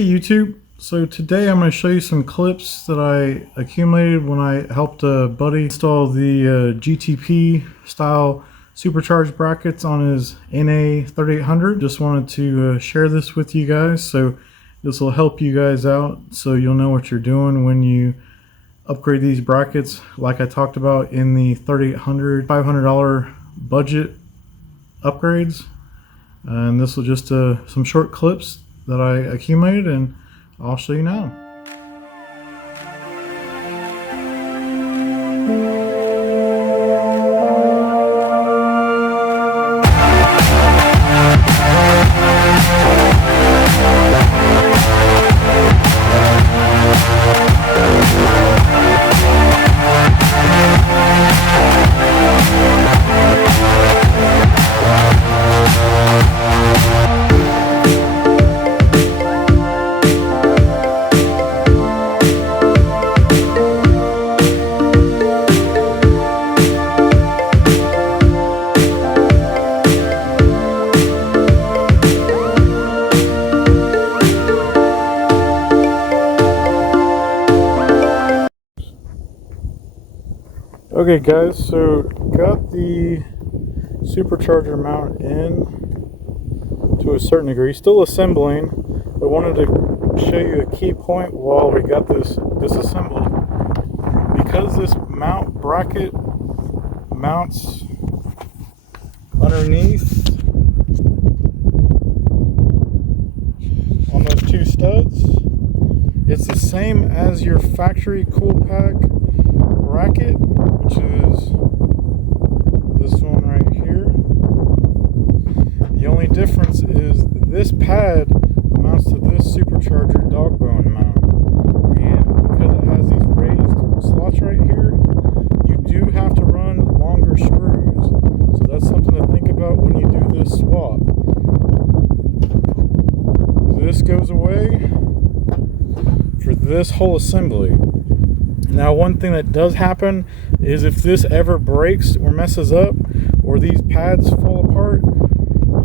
Hey YouTube, so today I'm going to show you some clips that I accumulated when I helped a buddy install the GTP style supercharged brackets on his NA 3800. Just wanted to share this with you guys, so this will help you guys out so you'll know what you're doing when you upgrade these brackets like I talked about in the 3800 $500 budget upgrades. And this will just some short clips that I accumulated, and I'll show you now. Okay guys, so got the supercharger mount in to a certain degree, still assembling, but wanted to show you a key point while we got this disassembled. Because this mount bracket mounts underneath on those two studs, it's the same as your factory Coilpack bracket, which is this one right here. The only difference is this pad mounts to this supercharger Dogbone mount, and because it has these raised slots right here, you do have to run longer screws. So that's something to think about when you do this swap. This goes away for this whole assembly. Now, one thing that does happen is if this ever breaks or messes up, or these pads fall apart,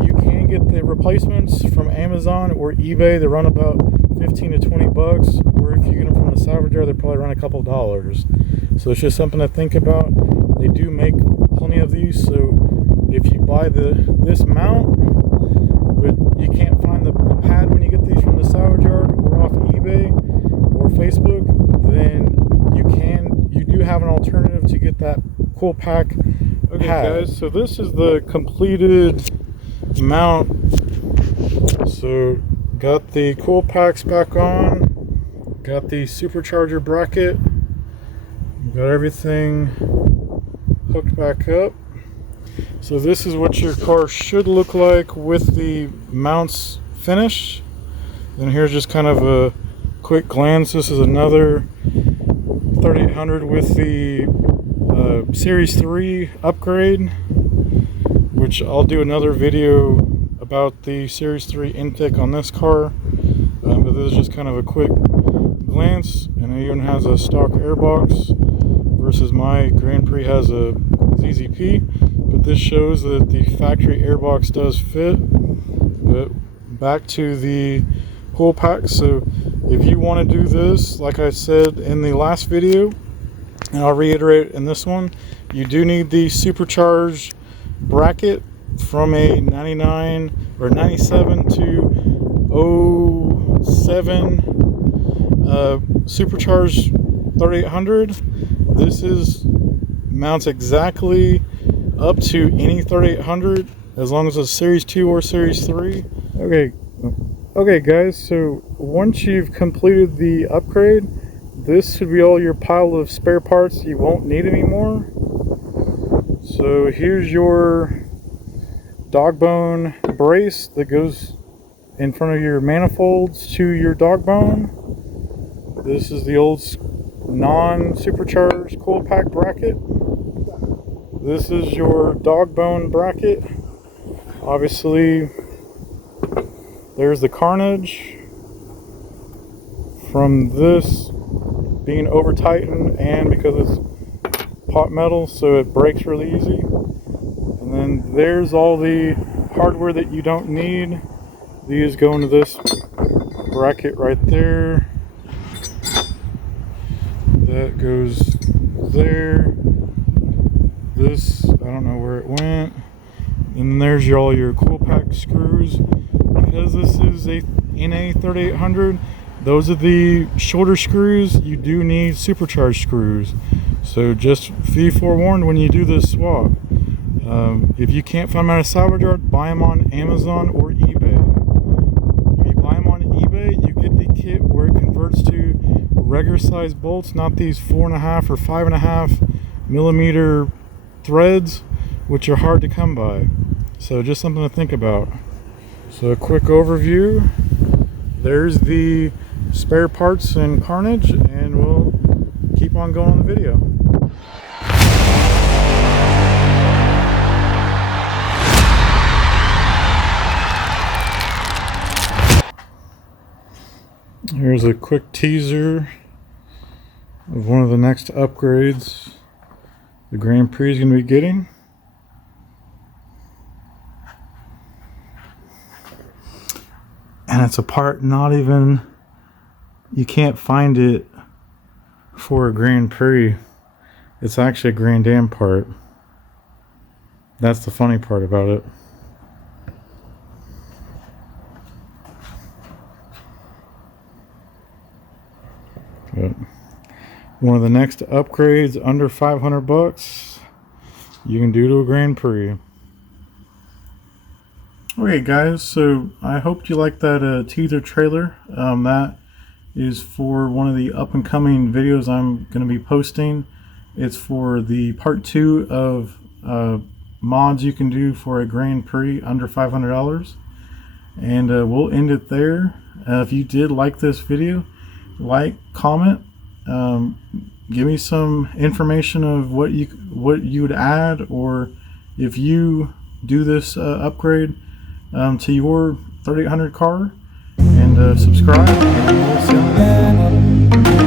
you can get the replacements from Amazon or eBay. They run about 15 to 20 bucks, or if you get them from the salvage yard, they probably run a couple dollars. So it's just something to think about. They do make plenty of these, so if you buy this mount, but you can't find the pad when you get these from the salvage yard or off eBay or Facebook, then you do have an alternative to get that Coilpack pad. Guys, so this is the completed mount. So got the Coilpacks back on, got the supercharger bracket, got everything hooked back up. So this is what your car should look like with the mounts finished. And here's just kind of a quick glance. This is another 3800 with the Series 3 upgrade, which I'll do another video about the Series 3 intake on this car, but this is just kind of a quick glance. And it even has a stock Airbox versus my Grand Prix has a ZZP, but this shows that the factory Airbox does fit. But back to the Coilpack. So if you want to do this, like I said in the last video, and I'll reiterate in this one, you do need the supercharged bracket from a 99 or 97 to 07 supercharged 3800. This mounts exactly up to any 3800 as long as it's Series 2 or Series 3. Okay guys, so once you've completed the upgrade, this should be all your pile of spare parts you won't need anymore. So here's your Dogbone brace that goes in front of your manifolds to your Dogbone. This is the old non-supercharged Coilpack bracket. This is your Dogbone bracket. Obviously, there's the carnage from this being over tightened, and because it's pot metal, so it breaks really easy. And then there's all the hardware that you don't need. These go into this bracket right there. That goes there. This, I don't know where it went. And there's all your Coilpack screws. Because this is a NA 3800, those are the shoulder screws. You do need supercharged screws. So just be forewarned when you do this swap. If you can't find them at a salvage yard, buy them on Amazon or eBay. If you buy them on eBay, you get the kit where it converts to regular size bolts, not these 4.5 or 5.5 millimeter threads, which are hard to come by. So just something to think about. So a quick overview. There's the spare parts and carnage, and we'll keep on going on the video. Here's a quick teaser of one of the next upgrades the Grand Prix is going to be getting. And it's a part not even, you can't find it for a Grand Prix. It's actually a Grand Am part. That's the funny part about it. But one of the next upgrades under 500 bucks you can do to a Grand Prix. Okay guys, so I hope you liked that teaser trailer. That is for one of the up and coming videos I'm going to be posting. It's for the part 2 of mods you can do for a Grand Prix under $500. And we'll end it there. If you did like this video, like, comment, give me some information of what you would add, or if you do this upgrade to your 3800 car, and subscribe, and we'll see you on the next one.